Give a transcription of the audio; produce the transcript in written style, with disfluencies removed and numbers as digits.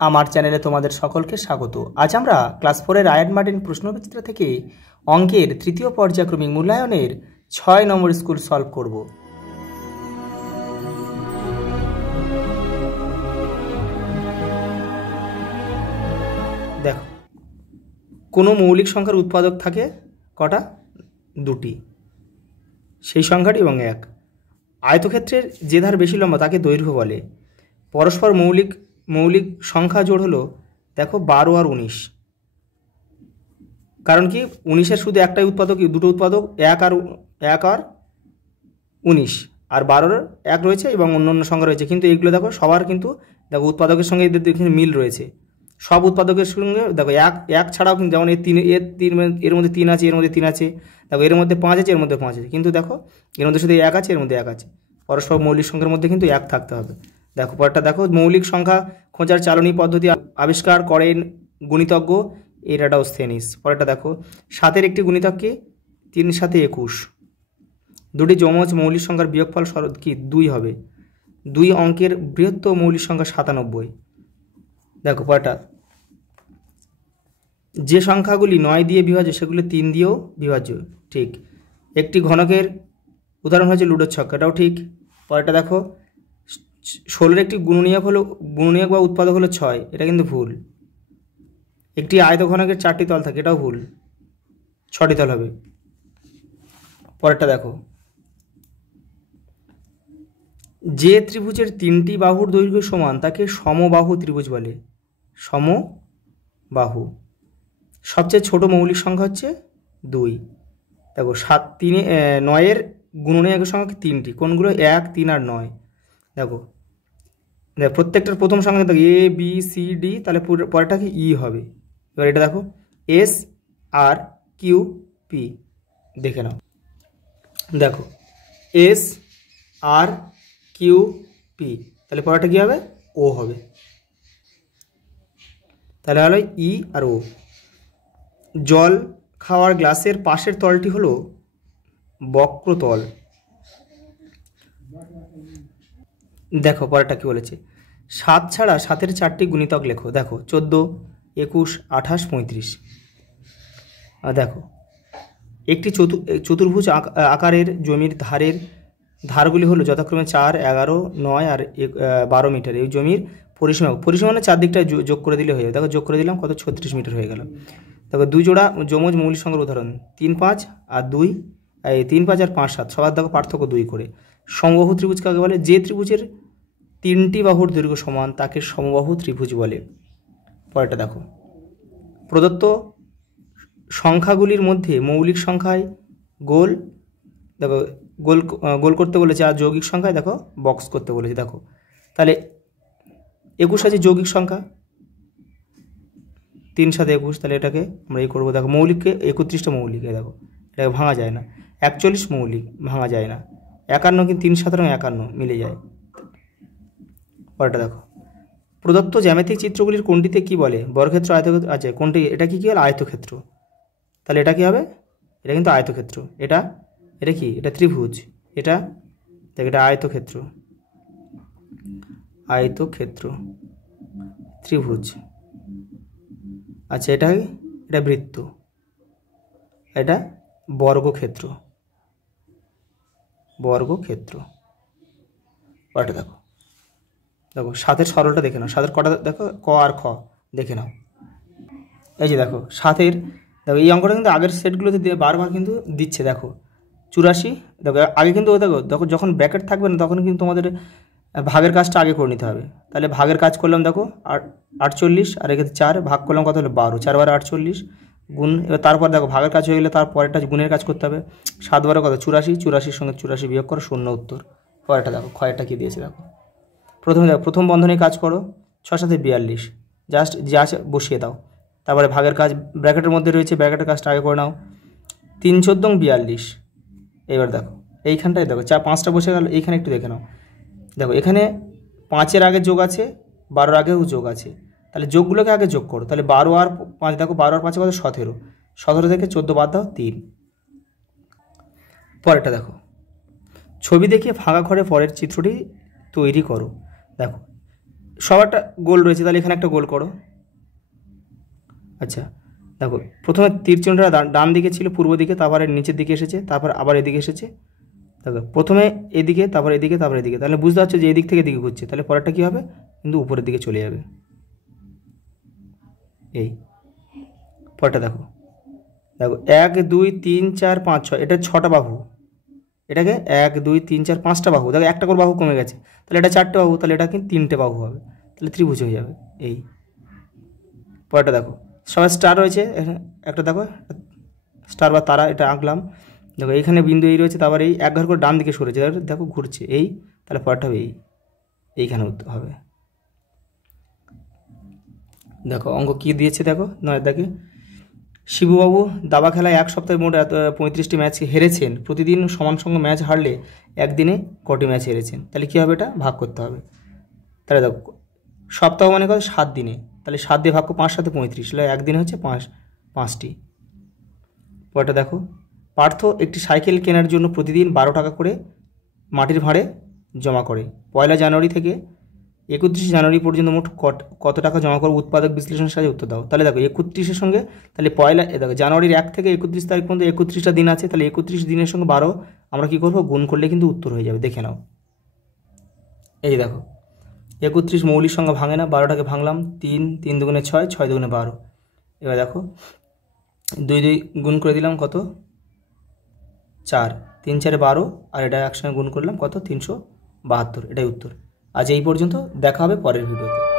আমার চ্যানেলে তোমাদের সকলকে স্বাগত। আজ আমরা ক্লাস 4-এর আয়ান মার্টিন প্রশ্নবিচিত্র থেকে অঙ্কের তৃতীয় পর্যায়ক্রমিক মূল্যায়নের 6 নম্বর স্কুল সলভ করব। দেখো, কোনো মৌলিক সংখ্যার উৎপাদক থাকে কটা? দুটি, সেই সংখ্যাটি এবং এক। আয়তক্ষেত্রের যে ধার বেশি লম্বা তাকে দৈর্ঘ্য বলে। পরস্পর মৌলিক সংখ্যা জোড় হলো, দেখো, 12 আর 19। কারণ কি, 19-এর শুধু একটাই উৎপাদক, দুটো উৎপাদক, এক আর 19, আর 12-র এক রয়েছে এবং অন্য অন্য সংখ্যা রয়েছে। কিন্তু এগুলো দেখো সবার কিন্তু দেখো উৎপাদকের সঙ্গে এদের এখানে মিল রয়েছে। সব উৎপাদকের সঙ্গে দেখো এক ছাড়াও কিন্তু, যেমন এর মধ্যে 3 আছে, এর মধ্যে 3 আছে, দেখো এর মধ্যে 5 আছে, এর মধ্যে 5 আছে, কিন্তু দেখো এর মধ্যে শুধু এক আছে, এর মধ্যে এক আছে। পরস্পর মৌলিক সংখ্যার মধ্যে কিন্তু এক থাকতে হবে। দেখো পরেরটা দেখো, মৌলিক সংখ্যা খোঁজার চালনী পদ্ধতি আবিষ্কার করেন গণিতজ্ঞ এরাটোস্থেনিস। পরেরটা দেখো, 7-এর একটি গুণিতক কি? 3 × 7 = 21। দুটি যমজ মৌলিক সংখ্যার বিয়োগফল কি? 2 হবে। 2 অঙ্কের বৃহত্তম মৌলিক সংখ্যা 97। দেখো পরেরটা, যে সংখ্যাগুলি 9 দিয়ে বিভাজ্য সেগুলি 3 দিয়েও বিভাজ্য। ঠিক। একটি ঘনকের উদাহরণ হচ্ছে লুডোর ছক্কা, এটাও ঠিক। পরেরটা দেখো, 16-এর একটি গুণনীয়ক বা উৎপাদক হলো 6, এটা কিন্তু ভুল। একটি আয়তঘনকের 4টি তল থাকে, এটাও ভুল, 6টি তল হবে। পরেরটা দেখো, যে ত্রিভুজের 3টি বাহুর দৈর্ঘ্য সমান তাকে সমবাহু ত্রিভুজ বলে। সমবাহু। সবচেয়ে ছোট মৌলিক সংখ্যা হচ্ছে 2। দেখো 9-এর গুণনীয়কের সংখ্যা 3টি, কোনগুলো? 1, 3 আর 9। দেখো প্রত্যেকটার প্রথম সংখ্যা দেখো A B C D, তাহলে পরেরটা কি? ই হবে। এবার এটা দেখো S R Q P, দেখে নাও। দেখো S R Q P, তাহলে পরেরটা কী হবে? ও হবে। তাহলে হলো ই আর ও। জল খাওয়ার গ্লাসের পাশের তলটি হলো বক্রতল। দেখো পরেরটা কি বলেছে, 7 ছাড়া 7-এর 4টি গুণিতক লেখো। দেখো 14, 21, 28, 35। দেখো একটি চতুর্ভুজ আকারের জমির ধারগুলি হলো যথাক্রমে 4, 11, 9 আর 12 মিটার। এই জমির পরিসীমা মানে চারদিকটা যোগ করে দিলে হয়ে যাবে। দেখো যোগ করে দিলাম, কত? 36 মিটার হয়ে গেল। দেখো 2 জোড়া যমজ মৌলিক সংখ্যার উদাহরণ 3, 5 আর 2, 3, 5 আর 5, 7, সবার দেখো পার্থক্য 2 করে। সমবাহু ত্রিভুজ কাকে বলে? যে ত্রিভুজের 3টি বাহুর দৈর্ঘ্য সমান তাকে সমবাহু ত্রিভুজ বলে। পরেরটা দেখো, প্রদত্ত সংখ্যাগুলির মধ্যে মৌলিক সংখ্যায় গোল করতে বলেছে, আর যৌগিক সংখ্যায় দেখো বক্স করতে বলেছে। দেখো তাহলে 21 আছে যৌগিক সংখ্যা, 3 × 7 = 21, তাহলে এটাকে আমরা করবো। দেখো মৌলিককে 31টা মৌলিক, দেখো এটাকে ভাঙা যায় না। 41 মৌলিক, ভাঙা যায় না। 51 কিন্তু 3 × 7 = 51, মিলে যায়। পরেরটা দেখো, প্রদত্ত জ্যামিতিক চিত্রগুলির কোনটিতে কি বলে? বর্গক্ষেত্র, আয়তক্ষেত্র আছে। কোনটি? এটা কি বলে? আয়তক্ষেত্র। তাহলে এটা কি হবে? এটা কিন্তু আয়তক্ষেত্র। এটা কি? এটা ত্রিভুজ। এটা দেখ, এটা আয়তক্ষেত্র, ত্রিভুজ। আচ্ছা এটা বৃত্ত, এটা বর্গক্ষেত্র। পরেরটা দেখো, 7-এর সরলটা দেখে নাও। 7-এর কটা দেখো? ক আর খ দেখে নাও। এই যে দেখো 7-এর, দেখো এই অঙ্কটা কিন্তু আগের সেটগুলোতে বারবার কিন্তু দিচ্ছে। দেখো 84, দেখো আগে কিন্তু দেখো যখন ব্র্যাকেট থাকবে না তখন কিন্তু তোমাদের ভাগের কাজটা আগে করে নিতে হবে। তাহলে ভাগের কাজ করলাম, দেখো 48 আর এখানে 4 ভাগ করলাম, কত হলো? 12, 4 × 12 = 48 গুণ। এবার তারপর দেখো ভাগের কাজ হয়ে গেলে তারপরেরটা গুণের কাজ করতে হবে। 7 × 12 কত? 84, 84-র সঙ্গে 84 বিয়োগ করো, 0 উত্তর। পরেরটা দেখো, ক্ষয়টা কি দিয়েছে দেখো। প্রথমে দেখো প্রথম বন্ধনীর কাজ করো, 6 × 7 = 42, জাস্ট যা আছে বসিয়ে দাও। তারপরে ভাগের কাজ ব্র্যাকেটের মধ্যে রয়েছে, ব্র্যাকেটের কাজটা আগে করে নাও। 3 × 14 = 42। এবার দেখো এইখানটায় দেখো 5টা বসে গেল। এইখানে একটু দেখে নাও। দেখো এখানে 5-এর আগে যোগ আছে, 12-র আগেও যোগ আছে। তাহলে যোগগুলোকে আগে যোগ করো। তাহলে 12 আর 5, দেখো 12 আর 5 কত? 17। 17 থেকে 14 বাদ দাও, 3। পরেরটা দেখো, ছবি দেখে ফাঁকা ঘরে পরের চিত্রটি তৈরি করো। দেখো সবারটা গোল রয়েছে, তাহলে এখানে একটা গোল করো। আচ্ছা দেখো, প্রথমে তীর চিহ্নটা ডান দিকে ছিল, পূর্ব দিকে, তারপরে নিচের দিকে এসেছে, তারপর আবার এদিকে এসেছে। দেখো প্রথমে এদিকে, তারপর এদিকে, তারপর এদিকে, তাহলে বুঝতে পারছো যে এদিক থেকে এদিকে ঘুরছে, তাহলে পরেরটা কী হবে, কিন্তু উপরের দিকে চলে যাবে। এই পরেরটা দেখো, দেখো 1 2 3 4 5 6, এটা 6টা বাহু, এটাকে 1 2 3 4 5টা বাহু, দেখো একটা করে বাহু কমে গেছে, তাহলে এটা 4টে বাহু, তাহলে এটা কিন্তু 3টে বাহু হবে, তাহলে ত্রিভুজ হয়ে যাবে। এই পরেরটা দেখো, সবাই স্টার রয়েছে, একটা দেখো স্টার বা তারা, এটা আঁকলাম। দেখো এইখানে বিন্দু এই রয়েছে, তারপর এই এক ঘর করে ডান দিকে সরেছে, দেখো ঘুরছে এই, তাহলে পরেরটা হবে এইখানে হবে। দেখো অঙ্ক কী দিয়েছে দেখো, নয় দেখে, শিবুবাবু দাবা খেলায় এক সপ্তাহে মোট 35টি ম্যাচ হেরেছেন। প্রতিদিন সমান সংখ্যক ম্যাচ হারলে একদিনে কটি ম্যাচ হেরেছেন? তাহলে কী হবে, এটা ভাগ করতে হবে। তাহলে দেখো সপ্তাহ মানে কত, 7 দিনে, তাহলে 7 দিয়ে ভাগ 5 7 35, তাহলে একদিনে হচ্ছে 5টি। পরেরটা দেখো, পার্থ একটি সাইকেল কেনার জন্য প্রতিদিন 12 টাকা করে মাটির ভাঁড়ে জমা করে। 1 জানুয়ারি থেকে 31 জানুয়ারি পর্যন্ত মোট কত টাকা জমা করে? উৎপাদক বিশ্লেষণের সাহায্যে উত্তর দাও। তাহলে দেখো 31-এর সঙ্গে, তাহলে দেখো জানুয়ারির 1 থেকে 31 তারিখ পর্যন্ত 31টা দিন আছে, তাহলে 31 দিনের সঙ্গে 12 আমরা কী করবো, গুণ করলে কিন্তু উত্তর হয়ে যাবে। দেখে নাও, এই দেখো 31 মৌলিক সংখ্যা ভাঙে না, 12টাকে ভাঙলাম, 3 3 দুগুণে 6, 6 দুগুণে 12। এবার দেখো 2 2 গুণ করে দিলাম কত, 4, 3 4 12, আর এটা একসঙ্গে গুণ করলাম কত, 372, এটাই উত্তর। আজ এই পর্যন্ত, দেখা হবে পরের ভিডিওতে।